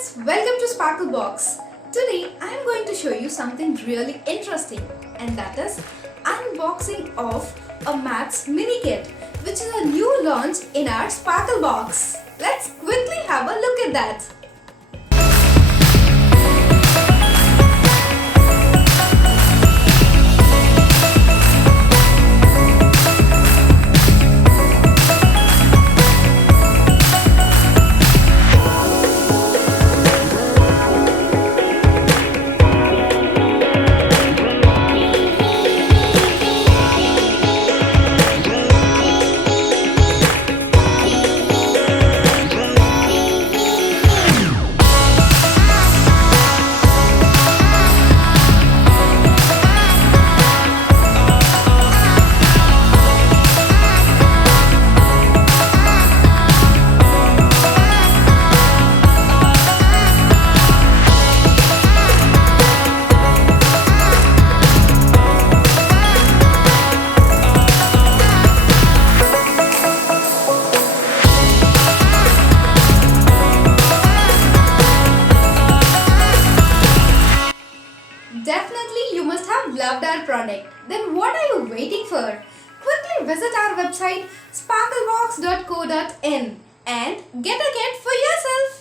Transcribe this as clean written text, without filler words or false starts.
friends, welcome to Sparklebox. Today I am going to show you something really interesting, and that is unboxing of a maths mini kit, which is a new launch in our Sparklebox. Let's quickly have a look at that. Definitely you must have loved our product. Then what are you waiting for? Quickly visit our website sparklebox.co.in and get a kit for yourself.